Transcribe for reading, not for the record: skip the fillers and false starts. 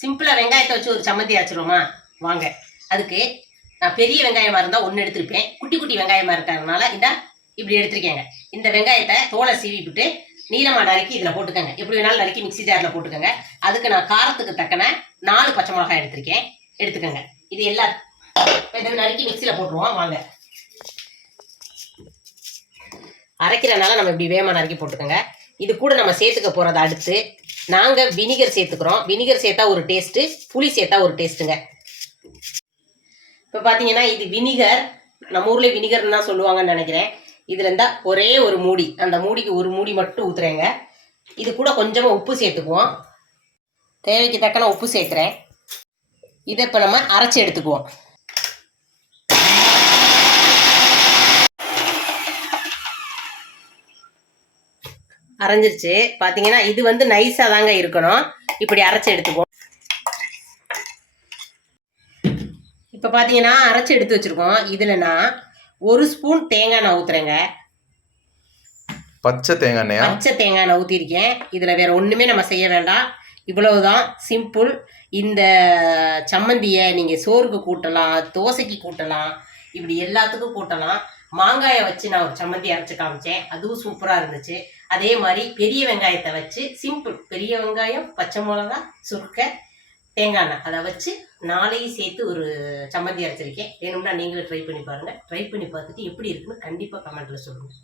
சிம்பிளாக வெங்காயத்தை வச்சு ஒரு சம்மந்தி அரைச்சிருவோமா வாங்க. அதுக்கு நான் பெரிய வெங்காயமாக இருந்தால் ஒன்று எடுத்துருப்பேன். குட்டி குட்டி வெங்காயமாக இருக்கிறதுனால இந்த இப்படி எடுத்துருக்கேங்க. இந்த வெங்காயத்தை தோலை சீவி விட்டு நீளமாக நறுக்கி இதில் போட்டுக்கோங்க. எப்படி வேணாலும் நறுக்கி மிக்சி ஜாரில் போட்டுக்கோங்க. அதுக்கு நான் காரத்துக்கு தக்கன 4 பச்சை மிளகாய் எடுத்திருக்கேன், எடுத்துக்கோங்க. இது எல்லாம் இதை நறுக்கி மிக்சியில் போட்டுருவோம் வாங்க. அரைக்கிறனால நம்ம இப்படி வேகமாக நறுக்கி போட்டுக்கோங்க. இது கூட நம்ம சேர்த்துக்க போகிறத அடுத்து நாங்கள் வினிகர் சேர்த்துக்கிறோம். வினிகர் சேர்த்தா ஒரு டேஸ்ட்டு, புளி சேர்த்தா ஒரு டேஸ்ட்டுங்க. இப்போ பார்த்தீங்கன்னா இது வினிகர், நம்ம ஊரில் வினிகர்னு தான் சொல்லுவாங்கன்னு நினைக்கிறேன். இதில் இருந்தால் ஒரே ஒரு மூடி, அந்த மூடிக்கு ஒரு மூடி மட்டும் ஊற்றுறேங்க. இது கூட கொஞ்சமாக உப்பு சேர்த்துக்குவோம். தேவைக்கு தக்கன உப்பு சேர்க்குறேன். இதை இப்போ நம்ம அரைச்சி எடுத்துக்குவோம். அரைஞ்சிருச்சு. பார்த்தீங்கன்னா இது வந்து நைஸாக தாங்க இருக்கணும். இப்படி அரைச்சி எடுத்துக்குவோம். இப்போ பார்த்தீங்கன்னா அரைச்சி எடுத்து வச்சுருக்கோம். இதில் நான் 1 ஸ்பூன் தேங்காய் எண்ணெய் ஊற்றுறேங்க. பச்சை தேங்காய் எண்ணெய், பச்சை தேங்காய் எண்ணெய் ஊற்றிருக்கேன். இதில் வேறு ஒன்றுமே நம்ம செய்ய வேண்டாம். இவ்வளவுதான், சிம்பிள். இந்த சம்மந்தியை நீங்கள் சோறுக்கு கூட்டலாம், தோசைக்கு கூட்டலாம், இப்படி எல்லாத்துக்கும் கூட்டலாம். மாங்காயை வச்சு நான் ஒரு சம்மந்தி அரைச்சி காமிச்சேன், அதுவும் சூப்பராக இருந்துச்சு. அதே மாதிரி பெரிய வெங்காயத்தை வச்சு சிம்பிள், பெரிய வெங்காயம், பச்சை மிளகா, சுருக்கை, தேங்காய் எண்ணெய் அதை வச்சு 4ஐயும் சேர்த்து ஒரு சம்மந்தி அரைச்சிருக்கேன். வேணும்னா நீங்களும் ட்ரை பண்ணி பாருங்கள். ட்ரை பண்ணி பார்த்துட்டு எப்படி இருக்குன்னு கண்டிப்பாக கமெண்ட்டில் சொல்லுங்கள்.